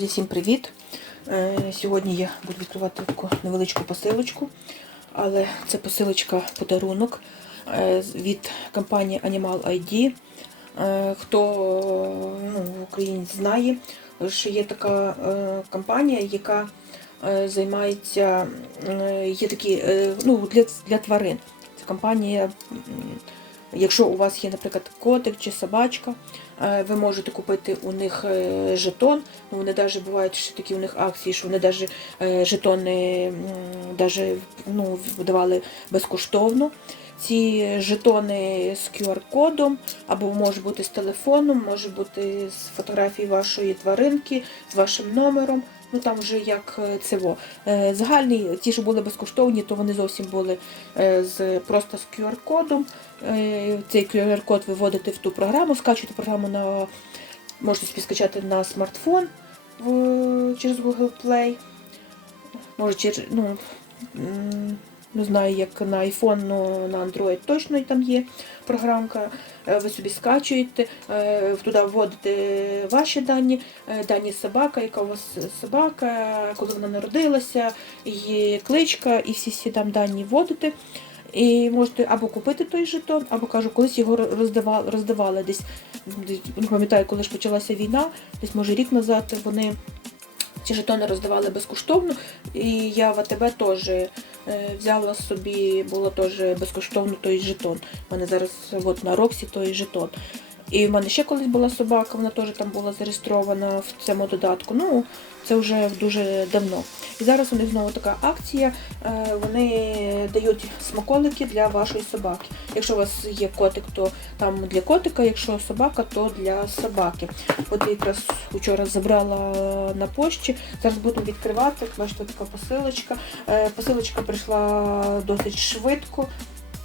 Друзі, всім привіт! Е, Сьогодні я буду відкривати таку невеличку посилочку, але це посилочка подарунок е, від компанії Animal ID. Е, Хто ну, в Україні знає, що є така компанія, яка займається є такі ну, для, для тварин. Це компанія. Якщо у вас є, наприклад, котик чи собачка, е, ви можете купити у них е, жетон. Вони навіть бувають ще такі у них акції, що вони навіть жетони м, даже, ну, видавали безкоштовно. Ці жетони з QR-кодом, або може бути з телефоном, може бути з фотографії вашої тваринки, з вашим номером. Ну там вже як це. цево. Е, Загальні, ті, що були безкоштовні, то вони зовсім були е, з просто з QR-кодом. Е, Цей QR-код виводити в ту програму, скачувати програму на можете собі скачати на смартфон через Google Play. Може, через, ну, не знаю, як на iPhone, але на Android точно там є програмка. Е, Ви собі скачуєте, е, туди вводите ваші дані, е, дані собака, яка у вас собака, коли вона народилася, її кличка, і всі всі там дані вводите. І можете або купити той жетон, або кажу, колись його роздавали, роздавали десь, не пам'ятаю, коли ж почалася війна, десь може рік назад вони ці жетони роздавали безкоштовно. І я в АТБ теж взяла собі, було теж безкоштовно той жетон. У мене зараз от на Роксі той жетон. І в мене ще колись була собака, вона теж там була зареєстрована в цьому додатку. Ну, це вже дуже давно. І зараз у них знову така акція. е, Вони дають смаколики для вашої собаки. Якщо у вас є котик, то там для котика, якщо собака, то для собаки. От я якраз вчора забрала на пошті. Зараз буду відкривати. Бачите, така посилочка. Е, Посилочка прийшла досить швидко.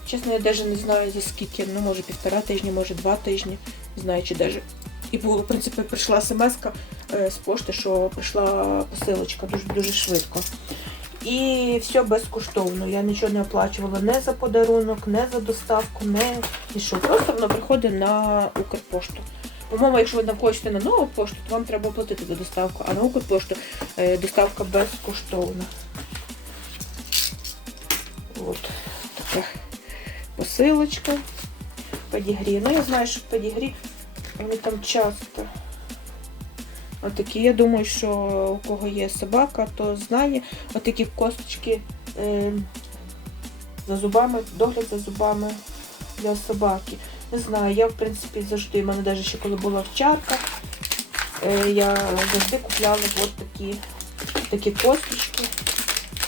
Чесно, я навіть не знаю зі скільки, ну може півтора тижні, може два тижні, не знаю, чи навіть. І в принципі, прийшла смс з пошти, що прийшла посилочка дуже дуже швидко. І все безкоштовно. Я нічого не оплачувала не за подарунок, не за доставку, не що. Просто воно приходить на Укрпошту. По-моєму, якщо ви там хочете на нову пошту, то вам треба платити за доставку, а на Укрпошту е, доставка безкоштовна. От така посилочка. Педігрі. Ну, я знаю, що педігрі вони там часто. Отакі, я думаю, що у кого є собака, то знає. Отакі косточки е, за зубами, догляд за зубами для собаки. Не знаю, я в принципі завжди, в мене навіть ще коли була вчарка, е, я завжди купляла от такі, такі косточки.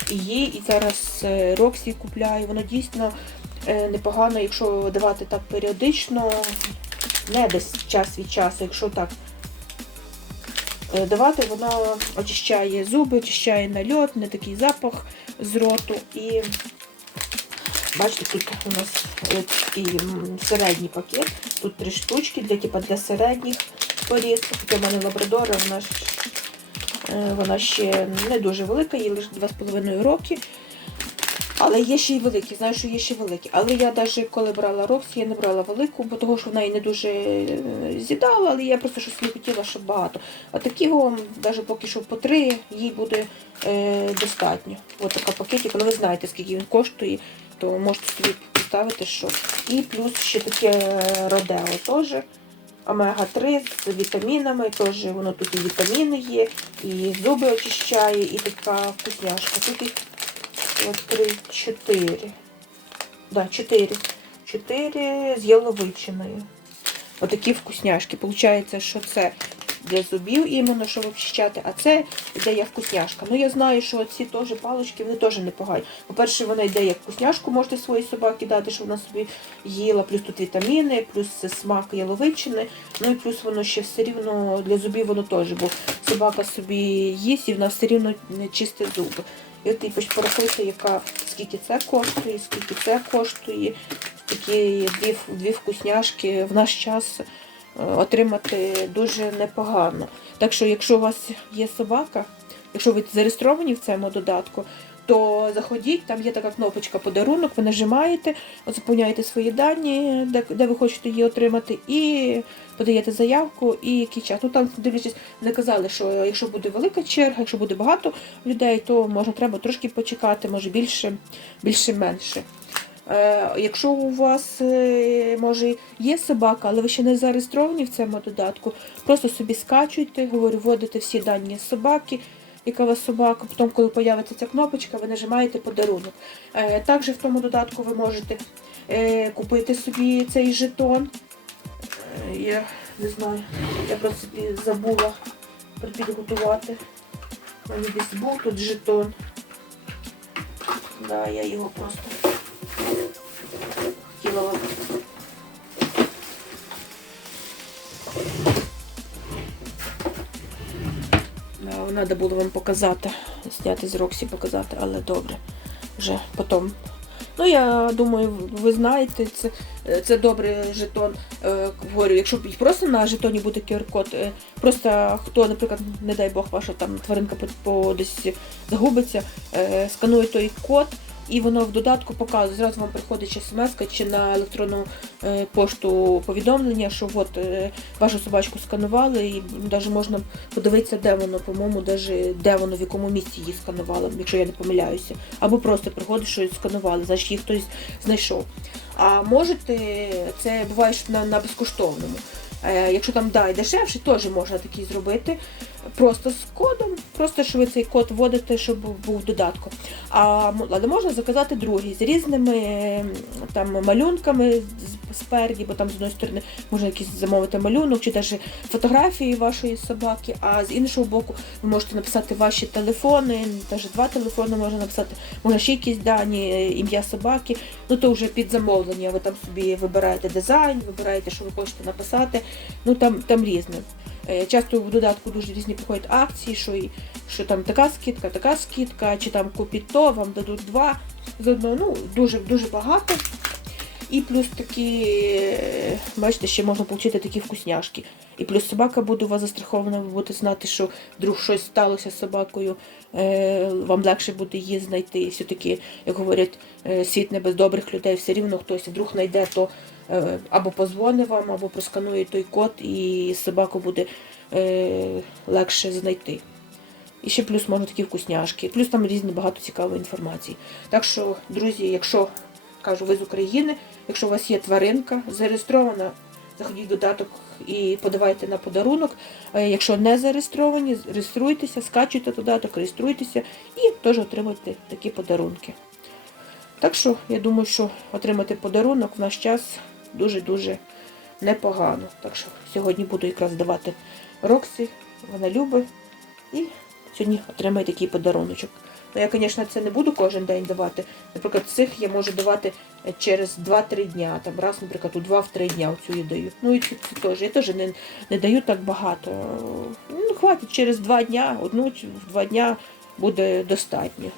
І її, і зараз е, Роксі купляю. Воно дійсно непогано, якщо давати так періодично, не десь час від часу, якщо так е, давати, воно очищає зуби, очищає нальот, не такий запах з роту. І бачите, тут у нас е, такий середній пакет. Тут три штучки для, типа, для середніх порід. Хоча в мене лабрадора, е, вона ще не дуже велика, їй лише 2,5 роки. Але є ще й великі, знаю, що є ще великі. Але я навіть коли брала Роксі, я не брала велику, бо того, що вона і не дуже е, з'їдала, але я просто щось не хотіла, щоб багато. А такі навіть поки що по три, їй буде е, достатньо. Ось така пакетик, ну ви знаєте, скільки він коштує, то можете собі поставити, що. І плюс ще таке е, Родео теж. Омега-3 з вітамінами, теж воно тут і вітаміни є, і зуби очищає, і така вкусняшка. Тут три, чотири. Да, чотири. Чотири з яловичиною. Отакі вкусняшки. Получається, що це для зубів іменно, щоб очищати, а це йде як вкусняшка. Ну я знаю, що ці теж палички, вони теж непогані. По-перше, вона йде як вкусняшку, можете своїй собаці дати, щоб вона собі їла, плюс тут вітаміни, плюс смак яловичини. Ну і плюс воно ще все рівно для зубів воно теж, бо собака собі їсть і вона все рівно не чистить зуби. І от ти порахуйте, яка скільки це коштує, скільки це коштує. Такі дві, дві вкусняшки в наш час е, отримати дуже непогано. Так що, якщо у вас є собака, якщо ви зареєстровані в цьому додатку, то заходіть, там є така кнопочка подарунок, ви нажимаєте, заповняєте свої дані, де, де ви хочете її отримати, і подаєте заявку і який час. Ну там, дивлячись, не казали, що якщо буде велика черга, якщо буде багато людей, то може треба трошки почекати, може більше, більше менше. Е, якщо у вас е, може є собака, але ви ще не зареєстровані в цьому додатку, просто собі скачуйте, говорю, вводите всі дані собаки, яка у вас собака, потім, коли з'явиться ця кнопочка, ви нажимаєте подарунок. Е, також в тому додатку ви можете е, купити собі цей жетон. Е, я не знаю, я просто забула підготувати. У мене десь був тут жетон. Да, я його просто хотіла вам. Треба було вам показати, зняти з Роксі показати, але добре. Вже потім. Ну, я думаю, ви знаєте, це, це добрий жетон. Е, говорю, якщо просто на жетоні буде QR-код, е, просто хто, наприклад, не дай Бог, ваша там тваринка по, по десь загубиться, е, сканує той код, і воно в додатку показує. Зразу вам приходить чи смс чи на електронну е, пошту повідомлення, що от е, вашу собачку сканували, і навіть можна подивитися, де воно, по-моєму, де воно, в якому місці її сканували, якщо я не помиляюся. Або просто приходить, що її сканували, значить їх хтось знайшов. А можете, це буває на, на безкоштовному. Е, якщо там да, і дешевше, теж можна такий зробити. Просто з кодом, просто що ви цей код вводите, щоб був- додатку. А але можна заказати другий з різними там малюнками спереді, бо там з одної сторони можна якийсь замовити малюнок чи навіть фотографії вашої собаки, а з іншого боку ви можете написати ваші телефони, навіть два телефони можна написати, можна ще якісь дані, е, ім'я собаки. Ну то вже під замовлення. Ви там собі вибираєте дизайн, вибираєте, що ви хочете написати. Ну там, там різне. Е, Часто в додатку дуже різні приходять акції, що, і, що там така скидка, така скидка, чи там купіть то, вам дадуть два. Заодно, ну, дуже, дуже багато. І плюс такі, е, бачите, ще можна отримати такі вкусняшки. І плюс собака буде у вас застрахована, ви будете знати, що вдруг щось сталося з собакою, е, вам легше буде її знайти. Все-таки, як говорять, світ не без добрих людей, все рівно хтось вдруг знайде, то або позвонить вам, або просканує той код, і собаку буде е, легше знайти. І ще плюс можна такі вкусняшки. Плюс там різні багато цікавої інформації. Так що, друзі, якщо кажу, ви з України, якщо у вас є тваринка, зареєстрована, заходіть в додаток і подавайте на подарунок. Е, Якщо не зареєстровані, реєструйтеся, скачуйте додаток, реєструйтеся і теж отримуйте такі подарунки. Так що я думаю, що отримати подарунок в наш час дуже-дуже непогано. Так що сьогодні буду якраз давати Роксі, вона любить. І сьогодні отримає такий подаруночок. Ну, я, звісно, це не буду кожен день давати. Наприклад, цих я можу давати е, через 2-3 дня. Там раз, наприклад, у 2-3 дня оцю я даю. Ну і це, це теж. Я теж не, не даю так багато. Ну, хватить через 2 дня, одну в 2 дня буде достатньо.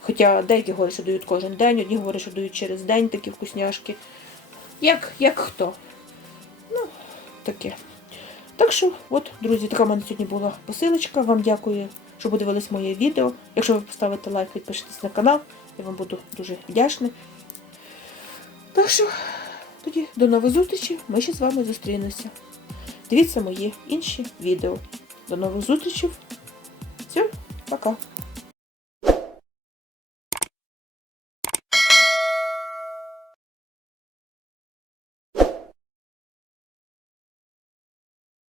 Хоча деякі говорять, що дають кожен день, одні говорять, що дають через день такі вкусняшки. Як, як хто. Ну, таке. Так що, от, друзі, така в мене сьогодні була посилочка. Вам дякую, що подивились моє відео. Якщо ви поставите лайк, підпишитесь на канал, я вам буду дуже вдячна. Так що, тоді до нових зустрічей. Ми ще з вами зустрінемося. Дивіться мої інші відео. До нових зустрічей. Все, пока.